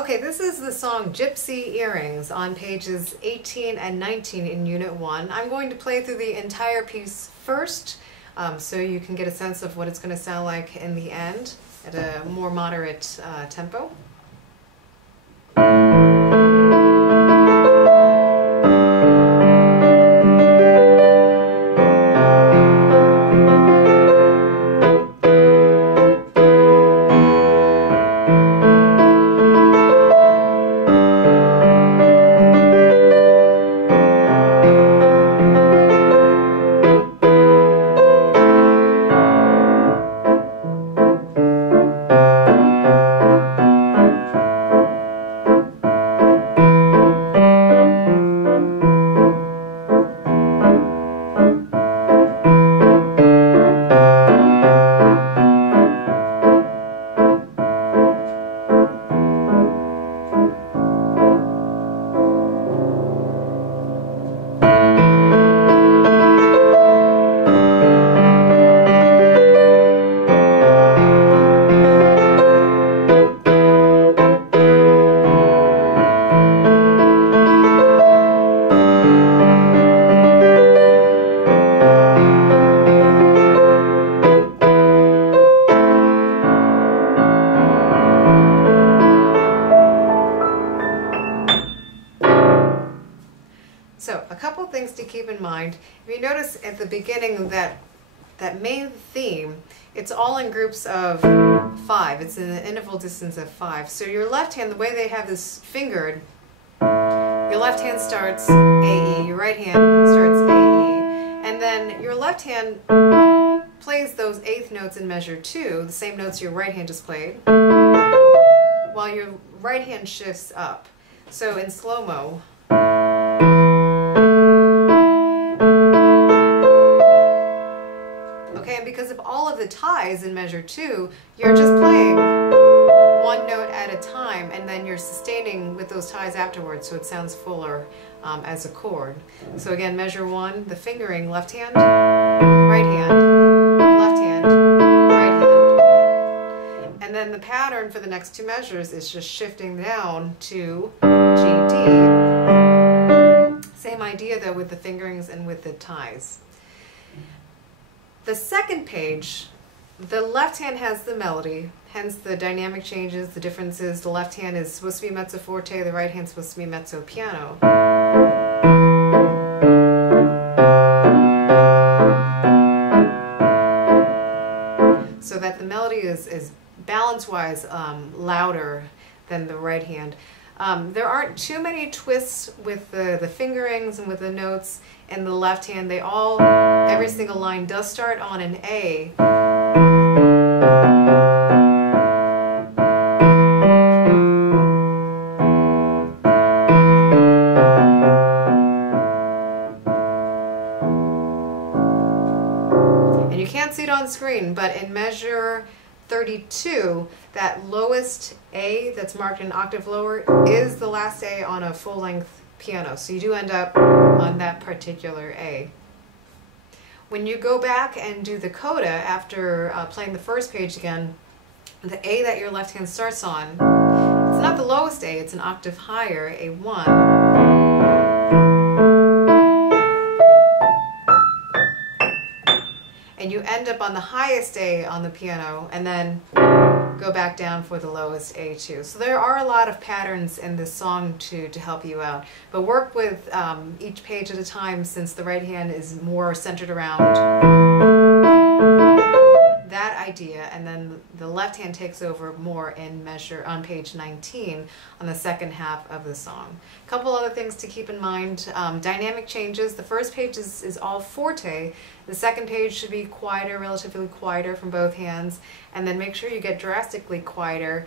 Okay, this is the song Gypsy Earrings on pages 18 and 19 in Unit 1. I'm going to play through the entire piece first so you can get a sense of what it's going to sound like in the end at a more moderate tempo. So, a couple things to keep in mind. If you notice at the beginning of that main theme, it's all in groups of 5. It's in an interval distance of 5. So your left hand, the way they have this fingered, your left hand starts AE, your right hand starts AE, and then your left hand plays those eighth notes in measure 2, the same notes your right hand just played, while your right hand shifts up. So in slow-mo, and because of all of the ties in measure 2, you're just playing one note at a time, and then you're sustaining with those ties afterwards, so it sounds fuller as a chord. So again, measure 1, the fingering, left hand, right hand, left hand, right hand. And then the pattern for the next 2 measures is just shifting down to G, D. Same idea though with the fingerings and with the ties. The second page, the left hand has the melody, hence the dynamic changes, the differences. The left hand is supposed to be mezzo forte, the right hand is supposed to be mezzo piano. So that the melody is balance-wise louder than the right hand. There aren't too many twists with the fingerings and with the notes in the left hand. They all, every single line does start on an A. And you can't see it on screen, but in measure 32, that lowest A that's marked an octave lower is the last A on a full-length piano. So you do end up on that particular A. When you go back and do the coda after playing the first page again, the A that your left hand starts on, it's not the lowest A, it's an octave higher, A1. And you end up on the highest A on the piano, and then go back down for the lowest A2. So there are a lot of patterns in this song to help you out. But work with each page at a time, since the right hand is more centered around that idea, and then the left hand takes over more in measure on page 19 on the second half of the song. A couple other things to keep in mind. Dynamic changes. The first page is all forte. The second page should be quieter, relatively quieter from both hands, and then make sure you get drastically quieter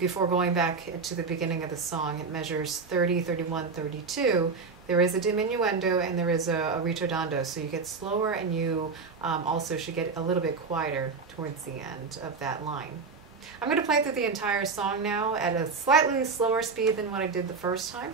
before going back to the beginning of the song. It measures 30, 31, 32. There is a diminuendo and there is a ritardando, so you get slower, and you also should get a little bit quieter towards the end of that line. I'm going to play through the entire song now at a slightly slower speed than what I did the first time.